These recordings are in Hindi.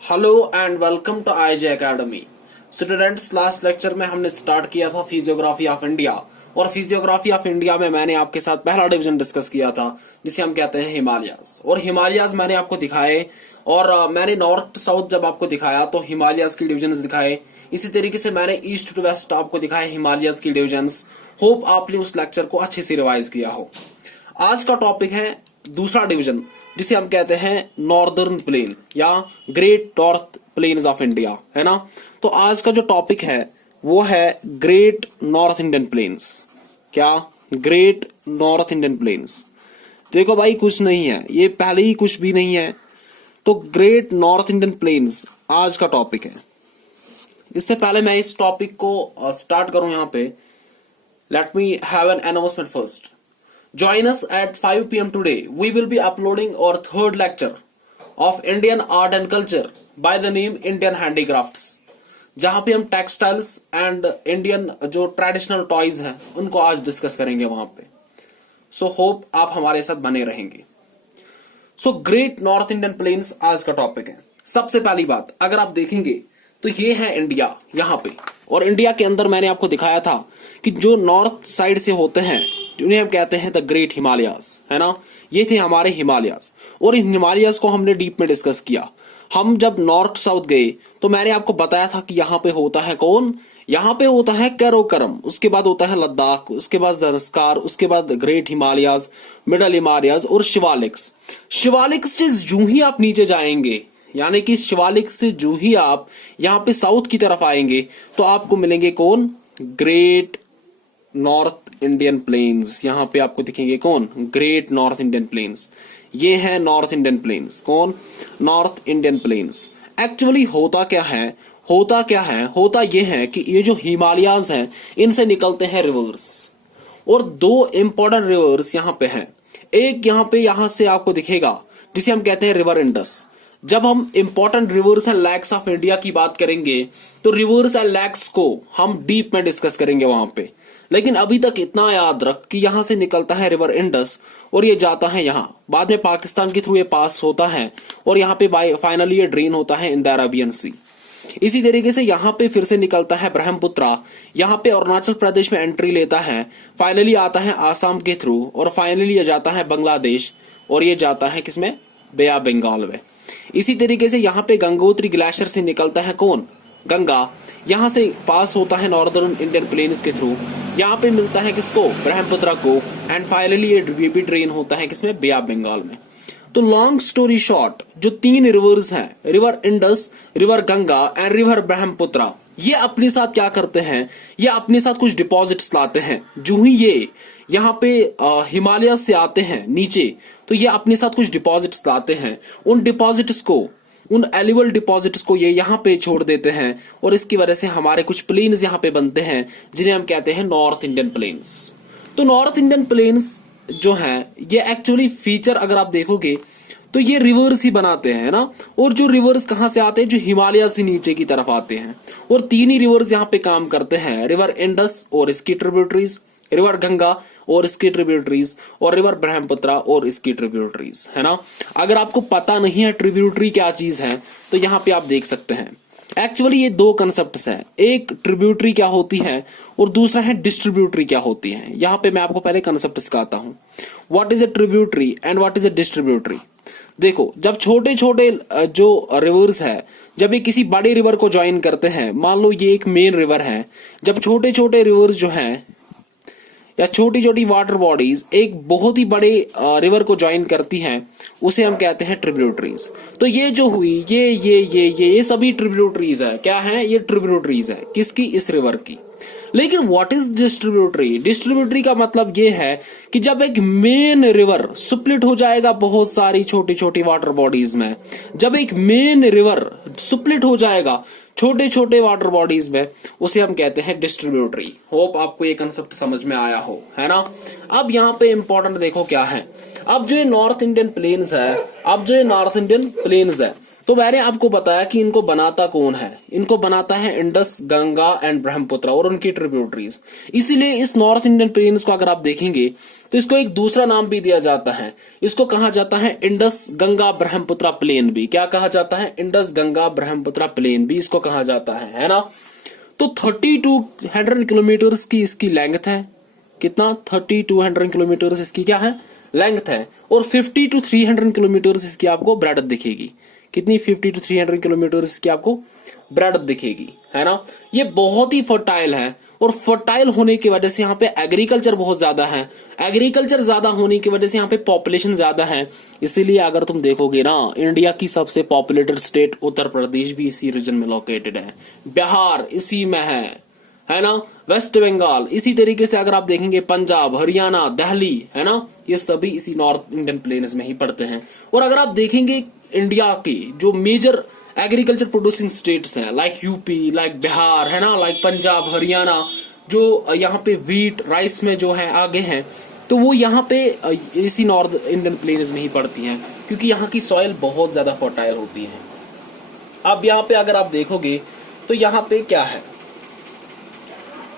Hello and welcome to IJ academy. Students, last lecture में हमने स्टार्ट किया था फिजियोग्राफी ऑफ इंडिया, और फिजियोग्राफी ऑफ इंडिया में मैंने आपके साथ पहला डिवीजन डिस्कस किया था जिसे हम कहते हैं हिमालयाज। और हिमालयाज मैंने आपको दिखाए, और मैंने नॉर्थ साउथ जब आपको दिखाया तो हिमालयाज की डिविजन्स दिखाए। इसी तरीके से मैंने ईस्ट टू वेस्ट आपको दिखाए हिमालयाज की डिविजन्स। होप आपने उस लेक्चर को अच्छे से रिवाइज किया हो। आज का टॉपिक है दूसरा डिवीजन जिसे हम कहते हैं नॉर्दर्न प्लेन या great north plains of India, है ना। तो आज का जो टॉपिक है वो है ग्रेट नॉर्थ इंडियन प्लेन्स। क्या? Great north Indian plains. देखो भाई, कुछ नहीं है, ये पहले ही कुछ भी नहीं है। तो ग्रेट नॉर्थ इंडियन प्लेन्स आज का टॉपिक है। इससे पहले मैं इस टॉपिक को स्टार्ट करूं यहां पे, let me have an announcement first. Join us at 5 p.m. today. We will be uploading our third lecture of Indian art and culture by the name Indian Handicrafts, जहां पे हम टेक्सटाइल्स एंड इंडियन जो ट्रेडिशनल टॉयज हैं उनको आज डिस्कस करेंगे वहां पे। सो होप आप हमारे साथ बने रहेंगे। So great north Indian plains आज का टॉपिक है। सबसे पहली बात, अगर आप देखेंगे तो ये है इंडिया यहाँ पे, और इंडिया के अंदर मैंने आपको दिखाया था कि जो नॉर्थ साइड से होते हैं उन्हें हम कहते हैं द ग्रेट हिमालयाज, है ना। ये थे हमारे हिमालयाज, और इन हिमालयाज को हमने डीप में डिस्कस किया। हम जब नॉर्थ साउथ गए तो मैंने आपको बताया था कि यहाँ पे होता है कौन, यहाँ पे होता है कैरोकरम, उसके बाद होता है लद्दाख, उसके बाद ज़ंस्कार, उसके बाद ग्रेट हिमालयाज, मिडल हिमालयाज और शिवालिक्स। शिवालिक्स से जूं ही आप नीचे जाएंगे, यानी कि शिवालिक से जो ही आप यहाँ पे साउथ की तरफ आएंगे तो आपको मिलेंगे कौन? Great north Indian plains. यहाँ पे आपको दिखेंगे कौन? Great north Indian plains. ये है नॉर्थ इंडियन प्लेन्स। कौन? North Indian plains. एक्चुअली होता क्या है? होता ये है कि ये जो हिमालयाज हैं इनसे निकलते हैं रिवर्स, और दो इंपॉर्टेंट रिवर्स यहाँ पे हैं। एक यहाँ से आपको दिखेगा जिसे हम कहते हैं रिवर इंडस। जब हम important rivers and lakhs of India की बात करेंगे तो रिवर्स एंड लैक्स को हम डीप में डिस्कस करेंगे वहां पे। लेकिन अभी तक इतना याद रख कि यहां से निकलता है रिवर इंडस, और ये जाता है यहाँ, बाद में पाकिस्तान के थ्रू ये पास होता है, और यहाँ पे फाइनली ये ड्रेन होता है इन द अरेबियन सी। इसी तरीके से यहाँ पे फिर से निकलता है ब्रह्मपुत्रा, यहाँ पे अरुणाचल प्रदेश में एंट्री लेता है, फाइनली आता है आसाम के थ्रू, और फाइनली ये जाता है बांग्लादेश, और ये जाता है किसमें? बे ऑफ बंगाल में। इसी तरीके से यहाँ पे गंगोत्री ग्लेशियर से निकलता है कौन? गंगा, यहाँ से पास होता है नॉर्दर्न इंडियन प्लेन्स के थ्रू, यहाँ पे मिलता है किसको? ब्रह्मपुत्र को, एंड फाइनली ये भी ड्रेन होता है किसमें? बे ऑफ बंगाल में। तो लॉन्ग स्टोरी शॉर्ट, जो तीन रिवर्स हैं, river Indus, river Ganga and river Brahmaputra, ये अपने साथ क्या करते हैं? ये अपने साथ कुछ डिपॉजिट्स लाते हैं। जो ही ये यहाँ पे हिमालय से आते हैं नीचे, तो ये अपने साथ कुछ डिपॉजिट्स लाते हैं। उन डिपॉजिट्स को, उन एलिवल डिपॉजिट्स को ये यहाँ पे छोड़ देते हैं, और इसकी वजह से हमारे कुछ प्लेन्स यहाँ पे बनते हैं जिन्हें हम कहते हैं नॉर्थ इंडियन प्लेन्स। तो नॉर्थ इंडियन प्लेन्स जो हैं ये एक्चुअली फीचर अगर आप देखोगे तो ये रिवर्स ही बनाते हैं ना। और जो रिवर्स कहाँ से आते हैं? जो हिमालय से नीचे की तरफ आते हैं, और तीन ही रिवर्स यहाँ पे काम करते हैं, रिवर इंडस और इसकी ट्रिब्यूटरीज, रिवर गंगा और इसकी ट्रिब्यूटरीज, और रिवर ब्रह्मपुत्र और इसकी ट्रिब्यूटरीज, है ना। अगर आपको पता नहीं है ट्रिब्यूटरी क्या चीज है तो यहाँ पे आप देख सकते हैं। एक्चुअली ये दो कंसेप्ट्स हैं, एक ट्रिब्यूटरी क्या होती है और दूसरा है डिस्ट्रीब्यूटरी क्या होती है। यहाँ पे मैं आपको पहले कंसेप्ट सिखाता हूँ, what is a tributary and what is a distributary. देखो, जब छोटे छोटे जो रिवर्स है, जब ये किसी बड़े रिवर को ज्वाइन करते हैं, मान लो ये एक मेन रिवर है, जब छोटे छोटे रिवर्स जो हैं या छोटी छोटी वाटर बॉडीज एक बहुत ही बड़े रिवर को ज्वाइन करती हैं, उसे हम कहते हैं ट्रिब्यूटरीज। तो ये जो हुई ये सभी ट्रिब्यूटरीज है। क्या है? ये ट्रिब्यूटरीज है किसकी? इस रिवर की। लेकिन व्हाट इज डिस्ट्रीब्यूटरी? डिस्ट्रीब्यूटरी का मतलब ये है कि जब एक मेन रिवर स्प्लिट हो जाएगा बहुत सारी छोटी छोटी वाटर बॉडीज में, जब एक मेन रिवर स्प्लिट हो जाएगा छोटे छोटे वाटर बॉडीज में, उसे हम कहते हैं डिस्ट्रीब्यूटरी। होप आपको ये कंसेप्ट समझ में आया हो, है ना। अब यहाँ पे इंपॉर्टेंट देखो क्या है, अब जो ये नॉर्थ इंडियन प्लेन्स है, तो मैंने आपको बताया कि इनको बनाता कौन है, इनको बनाता है इंडस, गंगा एंड ब्रह्मपुत्र और उनकी ट्रिब्यूटरीज। इसीलिए इस नॉर्थ इंडियन प्लेन्स को अगर आप देखेंगे तो इसको एक दूसरा नाम भी दिया जाता है, इसको कहा जाता है इंडस गंगा ब्रह्मपुत्र प्लेन भी। क्या कहा जाता है? इंडस गंगा ब्रह्मपुत्र प्लेन भी इसको कहा जाता है ना। तो 3200 किलोमीटर की इसकी लेंथ है। कितना? 3200 किलोमीटर इसकी क्या है? लेंथ है। और 50 to 300 किलोमीटर इसकी आपको ब्रेडथ दिखेगी। कितनी? 50 to 300 किलोमीटर इसकी आपको ब्रेडथ दिखेगी, है ना। ये बहुत ही फर्टाइल है और फर्टाइल होने की वजह से यहाँ पे एग्रीकल्चर बहुत ज्यादा है। एग्रीकल्चर ज्यादा होने की वजह से यहाँ पे पॉपुलेशन ज्यादा है। इसीलिए अगर तुम देखोगे ना, इंडिया की सबसे पॉपुलेटेड स्टेट उत्तर प्रदेश भी इसी रीजन में लोकेटेड है, बिहार इसी में है ना, वेस्ट बंगाल इसी तरीके से। अगर आप देखेंगे पंजाब, हरियाणा, दिल्ली, है ना, ये सभी इसी नॉर्थ इंडियन प्लेन्स में ही पड़ते हैं। और अगर आप देखेंगे इंडिया की जो मेजर एग्रीकल्चर प्रोड्यूसिंग स्टेट्स हैं, लाइक यूपी, लाइक बिहार, है ना, लाइक पंजाब, हरियाणा, जो यहाँ पे व्हीट, राइस में जो है आगे हैं, तो वो यहाँ पे इसी नॉर्थ इंडियन प्लेन्स में ही पड़ती हैं, क्योंकि यहाँ की सॉइल बहुत ज्यादा फर्टाइल होती है। अब यहाँ पे अगर आप देखोगे तो यहाँ पे क्या है,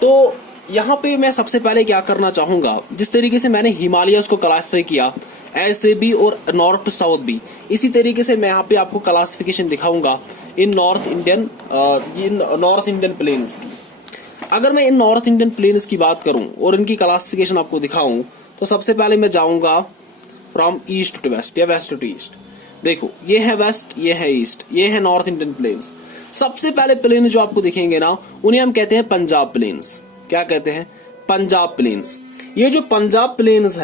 तो यहाँ पे मैं सबसे पहले क्या करना चाहूंगा, जिस तरीके से मैंने हिमालयस को क्लासिफाई किया ऐसे भी और नॉर्थ टू साउथ भी, इसी तरीके से मैं यहाँ पे आपको क्लासिफिकेशन दिखाऊंगा इन नॉर्थ इंडियन प्लेन्स की। अगर मैं इन नॉर्थ इंडियन प्लेन्स की बात करूं और इनकी क्लासिफिकेशन आपको दिखाऊं, तो सबसे पहले मैं जाऊंगा फ्रॉम ईस्ट टू वेस्ट या वेस्ट टू ईस्ट। देखो, ये है वेस्ट, ये है ईस्ट, ये है नॉर्थ इंडियन प्लेन्स। सबसे पहले प्लेन जो आपको दिखेंगे ना, उन्हें हम कहते हैं पंजाब प्लेन्स। क्या कहते हैं? पंजाब प्लेन्स। ये जो पंजाब प्लेन्स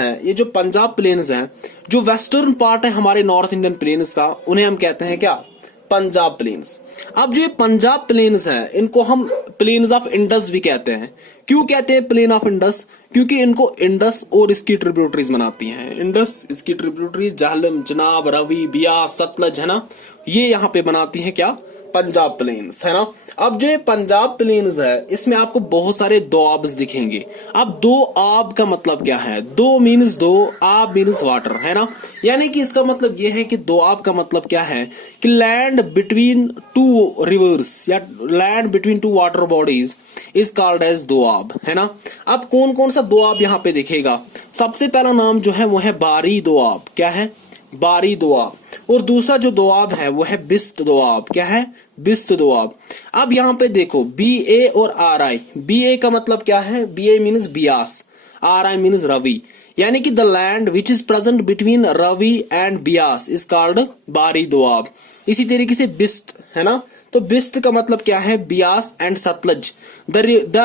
हैं, जो वेस्टर्न पार्ट है हमारे नॉर्थ इंडियन प्लेन्स का, उन्हें हम कहते हैं क्या? पंजाब प्लेन्स। अब जो ये पंजाब प्लेन्स हैं, इनको हम प्लेन्स ऑफ इंडस भी कहते हैं। क्यों कहते हैं प्लेन ऑफ इंडस? क्योंकि इनको इंडस और इसकी ट्रिब्यूटरीज बनाती हैं। इंडस, इसकी ट्रिब्यूटरीज झेलम, चिनाब, रवि, बियास, सतलज, है ना, ये यहाँ पे बनाती हैं क्या? पंजाब प्लेन्स, है ना। अब जो ये पंजाब प्लेन्स है, इसमें आपको बहुत सारे दोआब्स दिखेंगे। अब दो आब का मतलब क्या है? दो मीन्स दो, आब मीन्स वाटर, है ना। यानी कि इसका मतलब ये है कि दोआब का मतलब क्या है कि लैंड बिटवीन टू रिवर्स या land between two water bodies is called as Doab, है ना। अब कौन कौन सा दोआब यहाँ पे दिखेगा? सबसे पहला नाम जो है वो है बारी दोआब। क्या है? बारी दोआब। और दूसरा जो दोआब है वो है बिस्त दोआब। क्या है? बिस्त दोआब। अब यहाँ पे देखो, बी ए और आर आई। बी ए का मतलब क्या है? B A means Beas, R I means Ravi. यानी कि the land which is present between Ravi and Beas is called Bari Doab. इसी तरीके से बिस्त, है ना, तो बिस्त का मतलब क्या है? Beas and Sutlej. The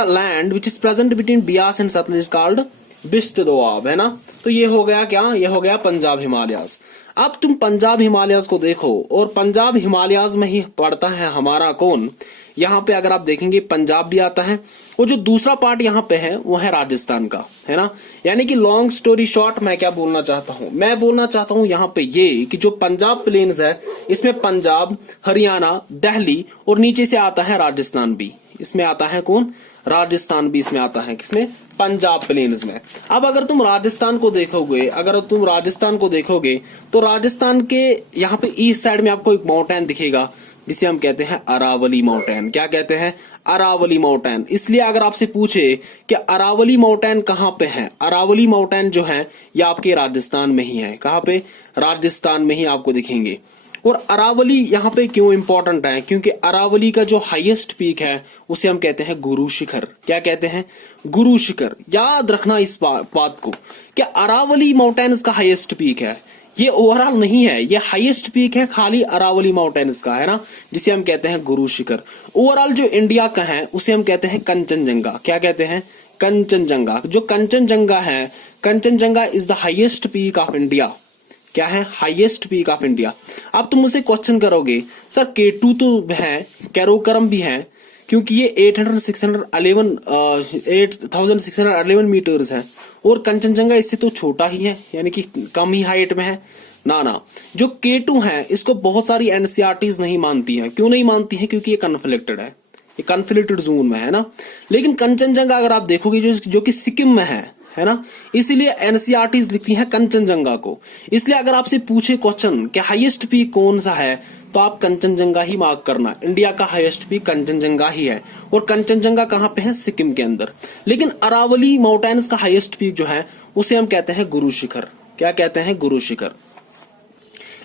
land which is present between Beas and Sutlej is called Bist Doab, है ना। तो ये हो गया क्या? ये हो गया पंजाब हिमालयाज। अब तुम पंजाब हिमालयाज को देखो, और पंजाब हिमालयाज में ही पड़ता है हमारा कौन? यहाँ पे अगर आप देखेंगे पंजाब भी आता है, और जो दूसरा पार्ट यहाँ पे है वो है राजस्थान का, है ना। यानी कि लॉन्ग स्टोरी शॉर्ट, मैं क्या बोलना चाहता हूँ? मैं बोलना चाहता हूँ यहाँ पे ये कि जो पंजाब प्लेन्स है, इसमें पंजाब, हरियाणा, दिल्ली और नीचे से आता है राजस्थान भी। इसमें आता है कौन? राजस्थान भी इसमें आता है। किसमें? पंजाब प्लेन्स में। अब अगर तुम राजस्थान को देखोगे, तो राजस्थान के यहाँ पे ईस्ट साइड में आपको एक माउंटेन दिखेगा, जिसे हम कहते हैं अरावली माउंटेन। क्या कहते हैं? अरावली माउंटेन। इसलिए अगर आपसे पूछे कि अरावली माउंटेन कहाँ पे है, अरावली माउंटेन जो है ये आपके राजस्थान में ही है। कहाँ पे? राजस्थान में ही आपको दिखेंगे। और अरावली यहाँ पे क्यों इंपॉर्टेंट है? क्योंकि अरावली का जो हाईएस्ट पीक है उसे हम कहते हैं गुरु शिखर। क्या कहते हैं? गुरु शिखर। याद रखना इस बात को कि अरावली माउंटेन्स का हाईएस्ट पीक है, ये ओवरऑल नहीं है, ये हाईएस्ट पीक है खाली अरावली माउंटेन्स का, है ना, जिसे हम कहते हैं गुरु शिखर। ओवरऑल जो इंडिया का है उसे हम कहते हैं कंचनजंगा। क्या कहते हैं? कंचनजंगा। जो कंचनजंगा है, Kanchenjunga is the highest peak of India. क्या है? Highest peak of India. अब तुम मुझसे क्वेश्चन करोगे, सर K2 तो है, कैरोकरम भी है, क्योंकि ये 8,611 मीटर्स है, और कंचनजंगा इससे तो छोटा ही है, यानी कि कम ही हाइट में है ना। जो K2 है, इसको बहुत सारी एनसीईआरटीज नहीं मानती है। क्यों नहीं मानती है? क्योंकि ये कन्फ्लिक्टेड है, ये कन्फ्लिक्टेड जोन में है ना। लेकिन कंचनजंगा अगर आप देखोगे जो कि सिक्किम में है है ना, इसीलिए एनसीईआरटी लिखती है कंचनजंगा को। इसलिए अगर आपसे पूछे क्वेश्चन कि हाईएस्ट पीक कौन सा है, तो आप कंचनजंगा ही मार्क करना। इंडिया का हाईएस्ट पीक कंचनजंगा ही है, और कंचनजंगा कहाँ पे है, सिक्किम के अंदर। लेकिन अरावली माउंटेन्स का हाईएस्ट पीक जो है उसे हम कहते हैं गुरु शिखर। क्या कहते हैं, गुरु शिखर।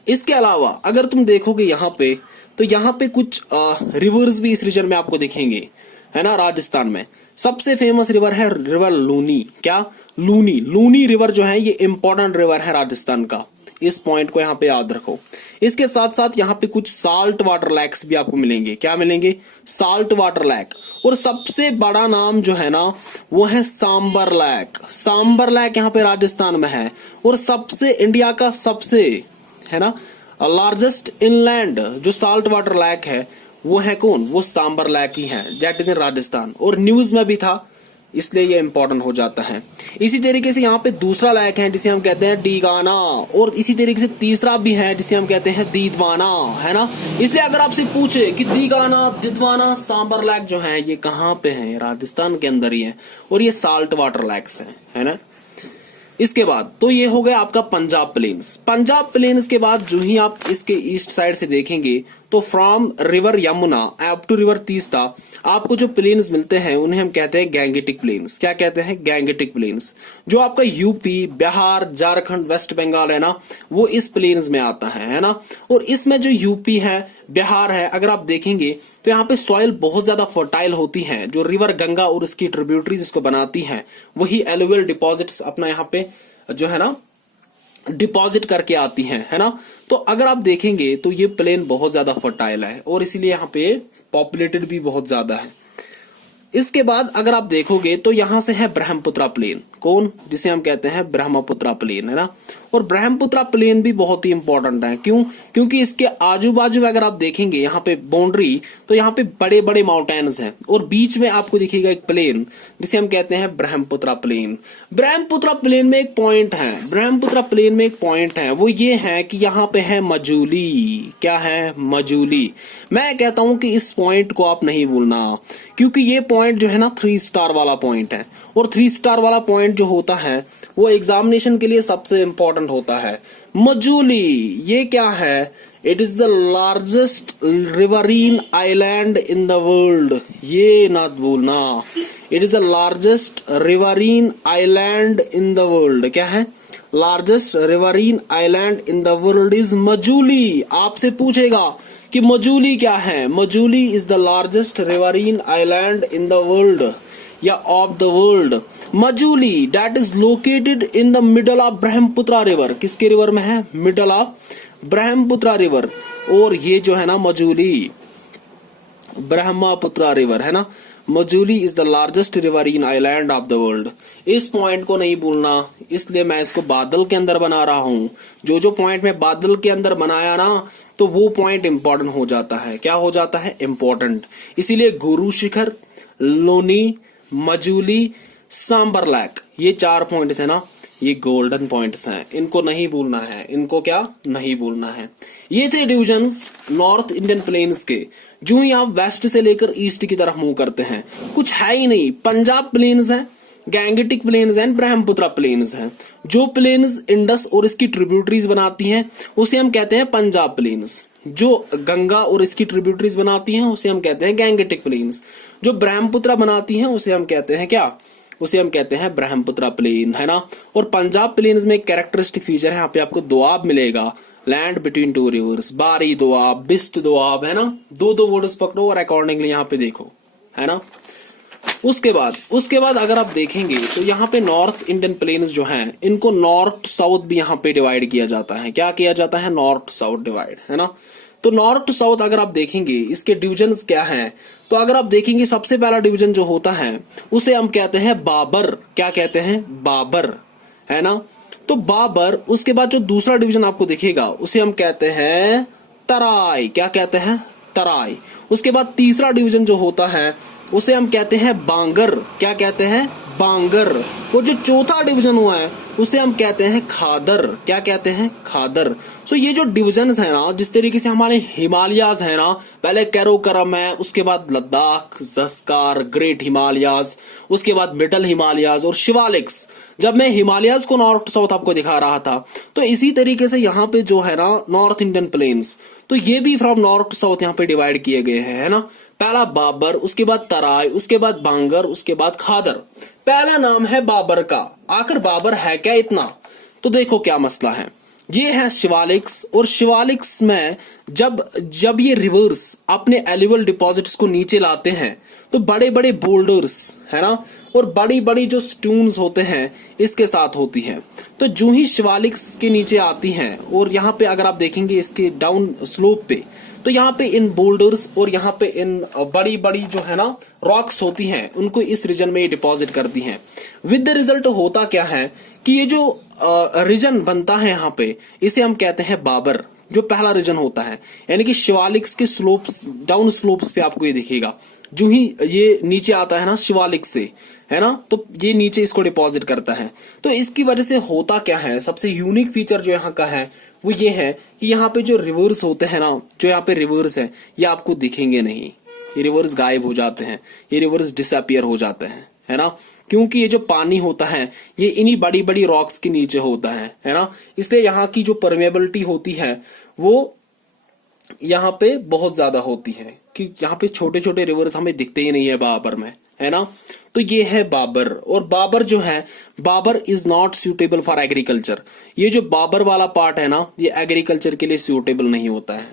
इसके अलावा अगर तुम देखोगे यहाँ पे, तो यहाँ पे कुछ रिवर्स भी इस रीजन में आपको दिखेंगे, है ना। राजस्थान में सबसे फेमस रिवर है रिवर लूनी। क्या, लूनी। लूनी रिवर जो है ये इंपॉर्टेंट रिवर है राजस्थान का, इस पॉइंट को यहाँ पे याद रखो। इसके साथ साथ यहाँ पे कुछ साल्ट वाटर लैक्स भी आपको मिलेंगे। क्या मिलेंगे, साल्ट वाटर लैक। और सबसे बड़ा नाम जो है ना वो है सांबर लैक। सांबर लैक यहाँ पे राजस्थान में है। और सबसे इंडिया का सबसे, है ना, लार्जेस्ट इनलैंड जो साल्ट वाटर लैक है वो है कौन, वो सांबर लैक ही है, दैट इज इन राजस्थान। और न्यूज में भी था, इसलिए ये इंपॉर्टेंट हो जाता है। इसी तरीके से यहाँ पे दूसरा लैक है जिसे हम कहते हैं डीगाना, और इसी तरीके से तीसरा भी है जिसे हम कहते हैं दीदवाना, है ना। इसलिए अगर आपसे पूछे कि दीगाना, दीदवाना, सांबर लैक जो है ये कहाँ पे है, राजस्थान के अंदर ही है, और ये साल्ट वाटर लैक्स है ना। इसके बाद तो ये हो गया आपका पंजाब प्लेन्स। पंजाब प्लेन्स के बाद जो ही आप इसके ईस्ट साइड से देखेंगे तो from river Yamuna up to river Teesta आपको जो प्लेन्स मिलते हैं उन्हें हम कहते हैं गैंगेटिक प्लेन्स। क्या कहते हैं, गैंगेटिक प्लेन्स। जो आपका यूपी, बिहार, झारखंड, वेस्ट बंगाल है ना, वो इस प्लेन्स में आता है ना। और इसमें जो यूपी है, बिहार है, अगर आप देखेंगे तो यहाँ पे सॉइल बहुत ज्यादा फर्टाइल होती है। जो रिवर गंगा और उसकी ट्रिब्यूटरीज इसको बनाती हैं, वही एलुवियल डिपॉजिट्स अपना यहाँ पे जो है ना डिपॉजिट करके आती है ना। तो अगर आप देखेंगे तो ये प्लेन बहुत ज्यादा फर्टाइल है और इसीलिए यहाँ पे पॉपुलेटेड भी बहुत ज्यादा है। इसके बाद अगर आप देखोगे तो यहां से है ब्रह्मपुत्रा प्लेन। कौन, जिसे हम कहते हैं ब्रह्मपुत्रा प्लेन, है ना। और ब्रह्मपुत्रा प्लेन भी बहुत ही इंपॉर्टेंट है। क्यों, क्योंकि इसके आजू बाजू में अगर आप देखेंगे यहाँ पे बाउंड्री, तो यहाँ पे बड़े बड़े माउंटेन्स हैं और बीच में आपको दिखेगा एक प्लेन जिसे हम कहते हैं ब्रह्मपुत्रा प्लेन। ब्रह्मपुत्रा प्लेन में एक पॉइंट है, ब्रह्मपुत्रा प्लेन में एक पॉइंट है, वो ये है कि यहाँ पे है मजूली। क्या है, मजूली। मैं कहता हूं कि इस पॉइंट को आप नहीं भूलना, क्योंकि ये पॉइंट जो है ना 3 स्टार वाला पॉइंट है। और 3 स्टार वाला पॉइंट जो होता है वो एग्जामिनेशन के लिए सबसे इंपॉर्टेंट होता है। मजूली ये क्या है, it is the largest riverine island in the world. ये ना भूलना, it is the largest riverine island in the world. क्या है, largest riverine island in the world is Majuli. आपसे पूछेगा कि मजूली क्या है, Majuli is the largest riverine island in the world या of the world. Majuli that is located in the middle of Brahmaputra river. किसके रिवर में है, मिडल ऑफ ब्रह्मपुत्रा रिवर। और ये जो है ना मजूली ब्रह्मपुत्रा रिवर है ना, Majuli is the largest riverine island of the world. इस पॉइंट को नहीं भूलना, इसलिए मैं इसको बादल के अंदर बना रहा हूं। जो जो पॉइंट मैं बादल के अंदर बनाया ना, तो वो पॉइंट इंपॉर्टेंट हो जाता है। क्या हो जाता है, इंपॉर्टेंट। इसीलिए गुरु शिखर, लोनी, मजूली, सांबर लैक, ये 4 पॉइंट्स है ना, ये गोल्डन पॉइंट्स हैं, इनको नहीं भूलना है। इनको क्या नहीं भूलना है। ये थे डिविजन्स नॉर्थ इंडियन प्लेन्स के। जो ही आप वेस्ट से लेकर ईस्ट की तरफ मूव करते हैं, कुछ है ही नहीं। पंजाब प्लेन्स है, Gangetic plains and Brahmaputra plains हैं। जो प्लेन्स इंडस और इसकी ट्रिब्यूटरीज बनाती हैं उसे हम कहते हैं पंजाब प्लेन्स। जो गंगा और इसकी ट्रिब्यूटरीज बनाती हैं उसे हम कहते हैं गैंगेटिक प्लेन्स। जो ब्रह्मपुत्रा बनाती हैं उसे हम कहते हैं क्या, उसे हम कहते हैं ब्रह्मपुत्रा प्लेन, है ना। और पंजाब प्लेन्स में एक कैरेक्टरिस्टिक फीचर है, यहाँ पे आपको दोआब मिलेगा, लैंड बिटवीन 2 रिवर्स, बारी दोआब, बिस्ट दोआब, है ना। 2 वर्ड्स पकड़ो और अकॉर्डिंगली यहाँ पे देखो, है ना। उसके बाद अगर आप देखेंगे तो यहाँ पे नॉर्थ इंडियन प्लेन्स जो हैं इनको नॉर्थ साउथ भी यहाँ पे डिवाइड किया जाता है। क्या किया जाता है, नॉर्थ साउथ डिवाइड, है ना। तो नॉर्थ साउथ अगर आप देखेंगे इसके डिविजन्स क्या हैं, तो अगर आप देखेंगे सबसे पहला डिवीजन जो होता है उसे हम कहते हैं बाबर। क्या कहते हैं, बाबर, है ना। तो बाबर, उसके बाद जो दूसरा डिवीजन आपको दिखेगा उसे हम कहते हैं तराई। क्या कहते हैं, तराई। उसके बाद तीसरा डिवीजन जो होता है उसे हम कहते हैं बांगर। क्या कहते हैं, बांगर। और जो चौथा डिवीजन हुआ है उसे हम कहते हैं खादर। क्या कहते हैं? खादर। सो ये जो डिविजन्स है ना, जिस तरीके से हमारे हिमालयाज है ना, पहले कैरोकरम है, उसके बाद लद्दाख, जस्कार, ग्रेट हिमालयाज, उसके बाद मिडल हिमालयाज और शिवालिक्स। जब मैं हिमालयाज को नॉर्थ साउथ आपको दिखा रहा था, तो इसी तरीके से यहाँ पे जो है ना नॉर्थ इंडियन प्लेन्स, तो ये भी फ्रॉम नॉर्थ साउथ यहाँ पे डिवाइड किए गए हैं, है ना। पहला बाबर, उसके बाद तराई, उसके बाद बांगर, उसके बाद खादर। पहला नाम है बाबर का। आखिर बाबर है क्या इतना? तो देखो क्या मसला है। ये है शिवालिक्स, और शिवालिक्स में जब ये रिवर्स अपने एल्यूवल डिपॉजिट्स को नीचे लाते हैं, तो बड़े बड़े बोल्डर्स है ना, और बड़ी बड़ी जो स्टोन्स होते हैं इसके साथ होती हैं। तो जो ही शिवालिक्स के नीचे आती हैं, और यहाँ पे अगर आप देखेंगे इसके डाउन स्लोप पे, तो यहाँ पे इन बोल्डर्स और यहाँ पे इन बड़ी बड़ी जो है ना रॉक्स होती हैं, उनको इस रीजन में डिपॉजिट करती हैं। विद द रिजल्ट होता क्या है कि ये जो रीजन बनता है यहाँ पे, इसे हम कहते हैं बाबर, जो पहला रीजन होता है। यानी कि शिवालिक्स के स्लोप्स, डाउन स्लोप्स पे आपको ये दिखेगा। जो ही ये नीचे आता है ना शिवालिक से, है ना, तो ये नीचे इसको डिपॉजिट करता है। तो इसकी वजह से होता क्या है, सबसे यूनिक फीचर जो यहाँ का है वो ये है कि यहाँ पे जो रिवर्स होते हैं ना, जो यहाँ पे रिवर्स है, ये आपको दिखेंगे नहीं। ये रिवर्स गायब हो जाते हैं, ये रिवर्स डिसअपियर हो जाते हैं, है ना। क्योंकि ये जो पानी होता है ये इन्हीं बड़ी बड़ी रॉक्स के नीचे होता है ना। इसलिए यहाँ की जो परमेबिलिटी होती है वो यहाँ पे बहुत ज्यादा होती है, कि यहाँ पे छोटे छोटे रिवर्स हमें दिखते ही नहीं है बाबर में, है ना। तो ये है बाबर। और बाबर जो है, Bhabar is not suitable for agriculture. ये जो बाबर वाला पार्ट है ना, ये एग्रीकल्चर के लिए सूटेबल नहीं होता है।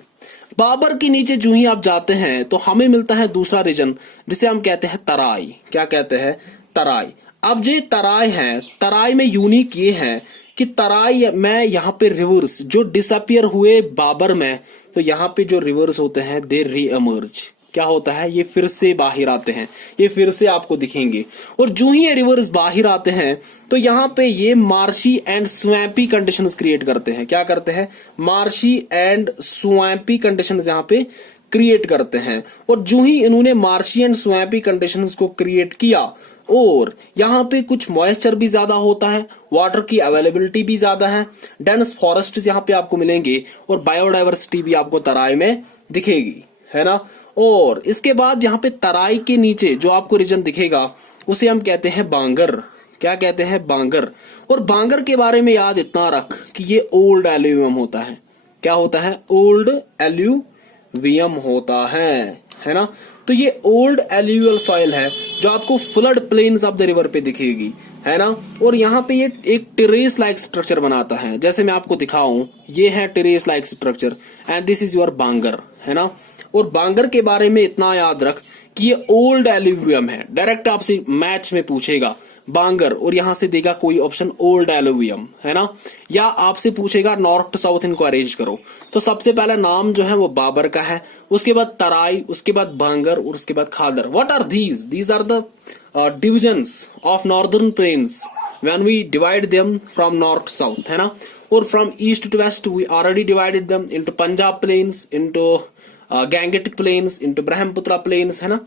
बाबर के नीचे जो ही आप जाते हैं तो हमें मिलता है दूसरा रीजन, जिसे हम कहते हैं तराई। क्या कहते हैं? तराई। अब जो तराई है, तराई में यूनिक ये है कि तराई में यहाँ पे रिवर्स जो डिसअपियर हुए बाबर में, तो यहाँ पे जो रिवर्स होते हैं दे री एमर्ज। क्या होता है? ये फिर से बाहर आते हैं, ये फिर से आपको दिखेंगे। और जो ही ये रिवर्स बाहर आते हैं तो यहाँ पे ये marshy and swampy conditions create करते हैं। क्या करते हैं? मार्शी एंड स्वैम्पी कंडीशंस यहाँ पे क्रिएट करते हैं। और जो ही इन्होंने मार्शी एंड स्वैम्पी कंडीशंस को क्रिएट किया, और यहाँ पे कुछ मॉइस्चर भी ज्यादा होता है, वाटर की अवेलेबिलिटी भी ज्यादा है, डेंस फॉरेस्ट यहाँ पे आपको मिलेंगे, और बायोडाइवर्सिटी भी आपको तराई में दिखेगी, है ना। और इसके बाद यहाँ पे तराई के नीचे जो आपको रीजन दिखेगा उसे हम कहते हैं बांगर। क्या कहते हैं? बांगर। और बांगर के बारे में याद इतना रख कि ये ओल्ड एल्यूवियम होता है। क्या होता है? ओल्ड एल्यूवियम होता है ना। तो ये ओल्ड एल्यूवियल सॉइल है जो आपको flood plains of the river पे दिखेगी, है ना। और यहाँ पे ये एक टेरेस लाइक स्ट्रक्चर बनाता है। जैसे मैं आपको दिखाऊं, ये है terrace like structure, and this is your bangar, है ना। और बांगर के बारे में इतना याद रख कि ये ओल्ड एल्यूवियम है। डायरेक्ट आपसे मैच में पूछेगा बांगर, और यहां से देगा कोई ऑप्शन ओल्ड एल्यूवियम, है ना। या आपसे पूछेगा नॉर्थ टू साउथ, इनको अरेंज करो। तो सबसे पहला नाम जो है वो बाबर का है, उसके बाद तराई, उसके बाद बांगर, और उसके बाद khadar. What are these? These are the divisions of northern plains when we divide them from north to south, है ना। और from east to west we already divided them into Punjab plains, into Gangetic plains, into Brahmaputra plains, है ना।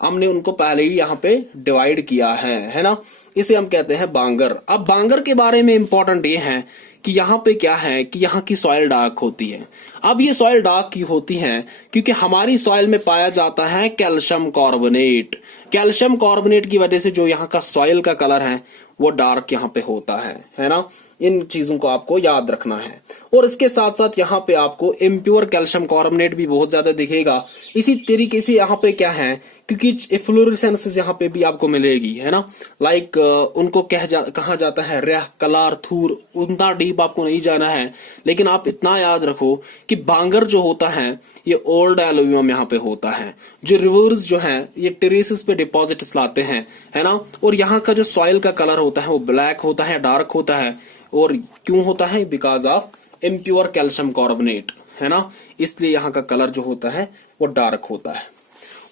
हमने उनको पहले ही यहाँ पे डिवाइड किया है ना। इसे हम कहते हैं बांगर। अब बांगर के बारे में इंपॉर्टेंट ये है कि यहाँ पे क्या है कि यहाँ की सॉइल डार्क होती है। अब ये सॉइल डार्क की होती है क्योंकि हमारी सॉइल में पाया जाता है कैल्शियम कार्बोनेट। कैल्शियम कार्बोनेट की वजह से जो यहाँ का सॉइल का कलर है वो डार्क यहाँ पे होता है ना। इन चीजों को आपको याद रखना है। और इसके साथ साथ यहाँ पे आपको इम्प्योर कैल्शियम कार्बोनेट भी बहुत ज्यादा दिखेगा। इसी तरीके से यहाँ पे क्या है, क्योंकि इफ्लोरेसेंस यहाँ पे भी आपको मिलेगी, है ना। लाइक उनको कहा जाता है रेह, कलार, थूर। उतना डीप आपको नहीं जाना है, लेकिन आप इतना याद रखो कि बांगर जो होता है ये ओल्ड एल्यूवियम यहाँ पे होता है। जो रिवर्स जो है ये टेरेसेस पे डिपॉजिट्स लाते हैं, है ना। और यहाँ का जो सॉइल का कलर होता है वो ब्लैक होता है, डार्क होता है। और क्यों होता है? Because of impure calcium carbonate, है ना। इसलिए यहाँ का कलर जो होता है वो डार्क होता है।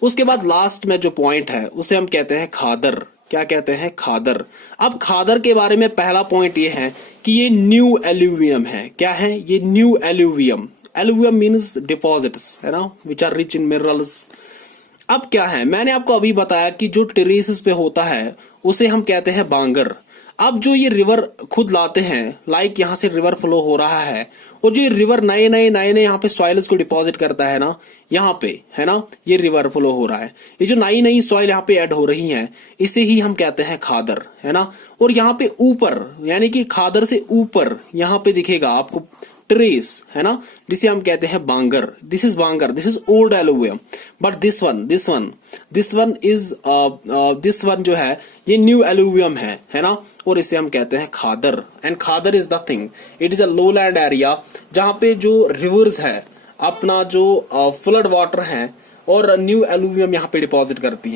उसके बाद लास्ट में जो पॉइंट है उसे हम कहते हैं खादर। क्या कहते हैं? खादर। अब खादर के बारे में पहला पॉइंट ये है कि ये न्यू एल्यूवियम है। क्या है ये? New alluvium. Alluvium means deposits, है ना, which are rich in minerals. अब क्या है, मैंने आपको अभी बताया कि जो टेरेसेस पे होता है उसे हम कहते हैं बांगर। अब जो ये रिवर खुद लाते हैं, लाइक यहाँ से रिवर फ्लो हो रहा है और जो ये रिवर नए नए यहाँ पे सॉइल्स को डिपॉजिट करता है ना, यहाँ पे है ना, ये रिवर फ्लो हो रहा है, ये जो नई सॉइल यहाँ पे ऐड हो रही है इसे ही हम कहते हैं खादर, है ना। और यहाँ पे ऊपर यानी कि खादर से ऊपर यहाँ पे दिखेगा आपको ट्रेस, है ना, जिसे हम कहते हैं bangar. This is bangar, this is old alluvium, but this one जो है ये न्यू एलुवियम है ना, और इसे हम कहते हैं khadar. And khadar is the thing, it is a lowland area जहां पे जो रिवर्स है अपना जो फ्लड वाटर है और न्यू एलुवियम यहाँ पे डिपॉजिट करती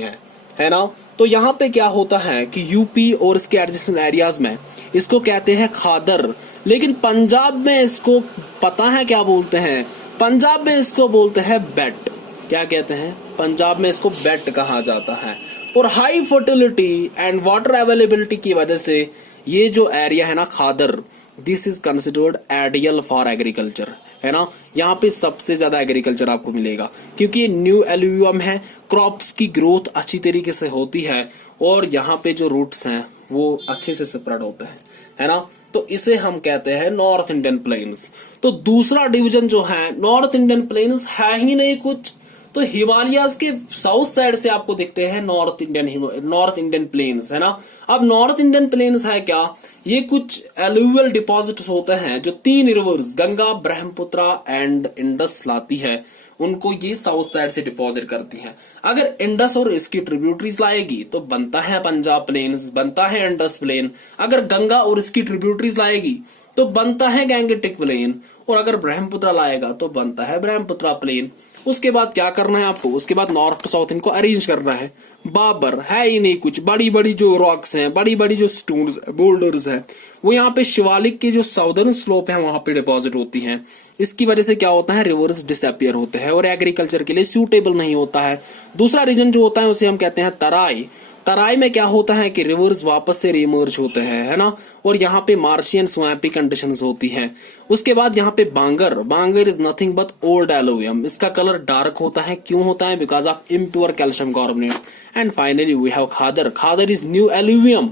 है ना। तो यहाँ पे क्या होता है कि यूपी और इसके एडजेसेंट एरियाज में इसको कहते हैं खादर, लेकिन पंजाब में इसको पता है क्या बोलते हैं? पंजाब में इसको बोलते हैं बेट। क्या कहते हैं? पंजाब में इसको बेट कहा जाता है। और high fertility and water availability की वजह से ये जो एरिया है ना khadar, this is considered ideal for agriculture, है ना। यहाँ पे सबसे ज्यादा एग्रीकल्चर आपको मिलेगा क्योंकि ये न्यू एलुवियम है, क्रॉप्स की ग्रोथ अच्छी तरीके से होती है और यहाँ पे जो रूट्स हैं वो अच्छे से स्प्रेड होते हैं, है ना। तो इसे हम कहते हैं नॉर्थ इंडियन प्लेन्स। तो दूसरा डिवीजन जो है नॉर्थ इंडियन प्लेन्स है ही नहीं कुछ, तो हिमालयाज के साउथ साइड से आपको दिखते हैं नॉर्थ इंडियन प्लेन्स, है ना। अब नॉर्थ इंडियन प्लेन्स है क्या? ये कुछ एलुवियल डिपॉजिट्स होते हैं जो 3 reverse Ganga, Brahmaputra and Indus लाती है, उनको ये साउथ साइड से डिपॉजिट करती हैं। अगर इंडस और इसकी ट्रिब्यूटरीज लाएगी तो बनता है पंजाब प्लेन्स, बनता है इंडस प्लेन। अगर गंगा और इसकी ट्रिब्यूटरीज लाएगी तो बनता है गैंगेटिक प्लेन, और अगर ब्रह्मपुत्रा लाएगा तो बनता है ब्रह्मपुत्रा प्लेन। उसके बाद क्या करना है आपको? उसके बाद नॉर्थ टू साउथ इनको अरेंज करना है। बाबर है ही नहीं कुछ, बड़ी बड़ी जो रॉक्स हैं, बड़ी बड़ी जो स्टोन्स बोल्डर्स हैं, वो यहाँ पे शिवालिक के जो साउदर्न स्लोप है वहां पे डिपॉजिट होती हैं। इसकी वजह से क्या होता है? रिवर्स डिसअपियर होते हैं और एग्रीकल्चर के लिए सूटेबल नहीं होता है। दूसरा रीजन जो होता है उसे हम कहते हैं तराई। तराई में क्या होता है कि रिवर्स वापस से रिमर्ज होते हैं, है ना, और यहाँ पे मार्शियन स्वैम्पी कंडीशंस होती हैं। उसके बाद यहाँ पे bangar is nothing but old alluvium. इसका कलर डार्क होता है, क्यों होता है? Because of impure calcium carbonate. And finally we have khadar is new alluvium,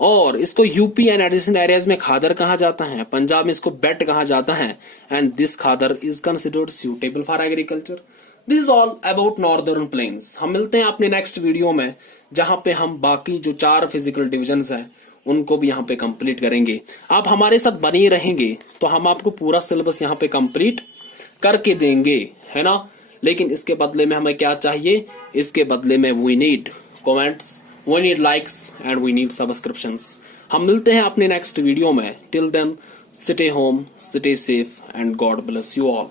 और इसको यूपी एंड एडिशनल एरियाज में खादर कहा जाता है, पंजाब में इसको बेट कहा जाता है। And this Khadar is considered suitable for agriculture. This is all about northern plains. हम मिलते हैं अपने नेक्स्ट वीडियो में जहां पे हम बाकी जो 4 फिजिकल डिविजन्स हैं उनको भी यहाँ पे कंप्लीट करेंगे। आप हमारे साथ बने रहेंगे तो हम आपको पूरा सिलेबस यहाँ पे कंप्लीट करके देंगे, है ना। लेकिन इसके बदले में हमें क्या चाहिए? इसके बदले में we need comments, we need likes and we need subscriptions. हम मिलते हैं अपने नेक्स्ट वीडियो में। Till then, stay home, stay safe and God bless you all.